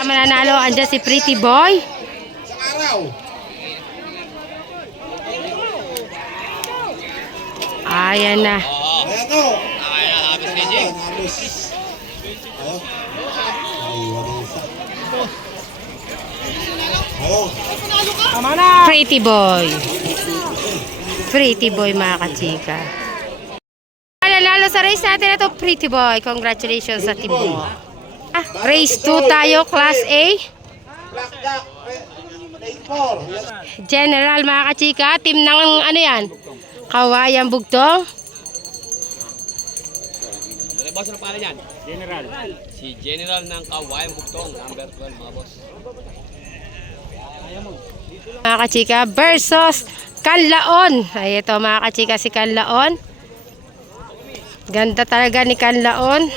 Mananalo, andyan si Pretty Boy. Ayan na. Pretty Boy. Pretty Boy mga kachika. Nanalo sa race natin ito, Pretty Boy. Congratulations sa team mo. Race 2 tayo, Class A. General mga kachika. Team ng ano yan? Kawayan Bugtong. Boss, ano pangalan yan? General. Si General ng Kawayan Bugtong, number 12 mga boss. Mga kachika versus Kanlaon. Ay ito mga kachika si Kanlaon. Ganda talaga ni Kanlaon.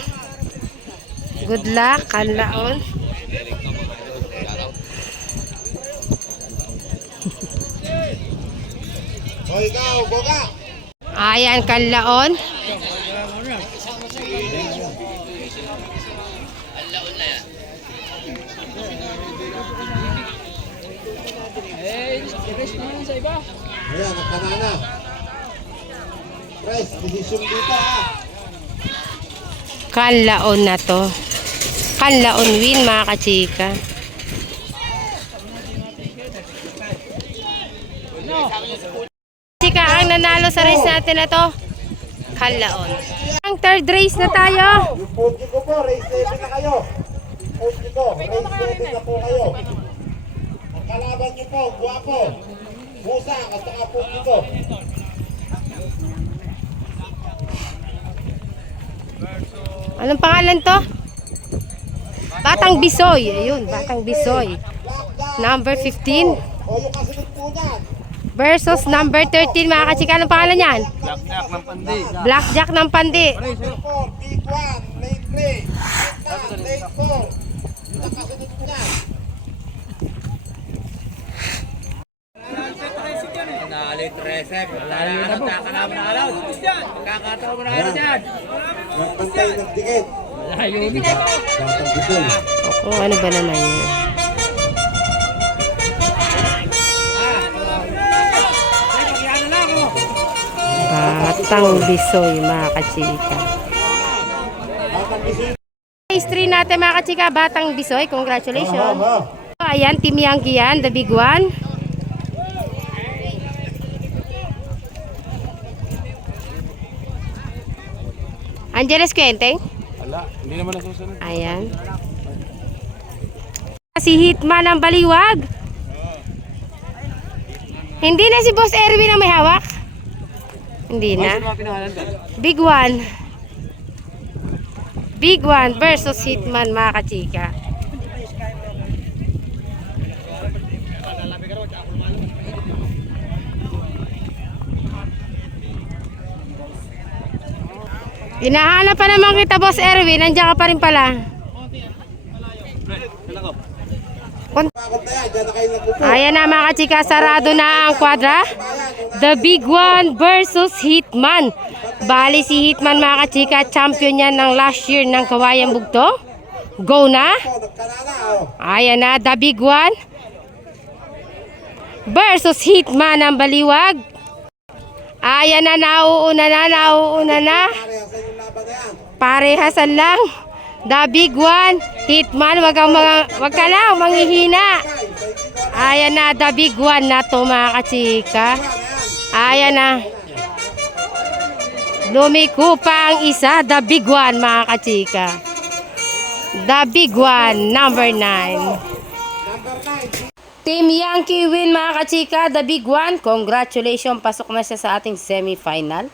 Good luck Kanlaon. Ayan Kanlaon. Ayan, nagkanana. Press, decision dito Kanlaon na to. Kanlaon win mga kachika. Chika, ang nanalo sa race natin na to, Kanlaon. Ang third race na tayo. Yung puti ko po, race 7 na kayo. Puti ko, race 7 na po kayo. Ang kalaban nyo po, guwapo. Busang at saka puti ko. Anong pangalan to? Batang Bisoy. Ayun, Batang Bisoy. Number 15. O yung kasunod po dyan. Versus number 13 mga kachika. Anong pangalan yan? Blackjack ng Pandi. Blackjack ng Pandi. Lane 4, big 1, lane 3. Lane 4. Yung kasunod po dyan. Late 13. Magkakataon mo na alaw. Magkakataon mo na alaw dyan. Magpantay ng dikit. Batang Bisoy. Oh, ano ba naman yun? Batang Bisoy mga kachika. Race 3 natin mga kachika. Batang Bisoy. Congratulations. Ayan, Team Yankee yan. The big one. Angeles Quenteng. Wala, hindi naman nasusunod. Ayan. Si Hitman ang baliwag. Hindi na si Boss Erwin ang may hawak. Hindi na. Big one. Big one versus Hitman mga kachika. Hinahanap pa naman kita, Boss Erwin. Nandiyan ka pa rin pala. Ayan na mga kachika. Sarado na ang kwadra. The big one versus Hitman. Bali si Hitman mga kachika. Champion yan ng last year ng Kawayan Bugtong. Go na. Ayan na. The big one versus Hitman ang baliwag. Ayan na. Nauuna na. Nauuna na. Parehasan lang. The big one. Hitman, wag ka lang manghihina. Ayan na, the big one na to mga kachika. Ayan na. Lumiko pa ang isa, the big one mga kachika. The big one, number 9. Team Yankee win mga kachika, the big one. Congratulations, pasok na siya sa ating semi-final.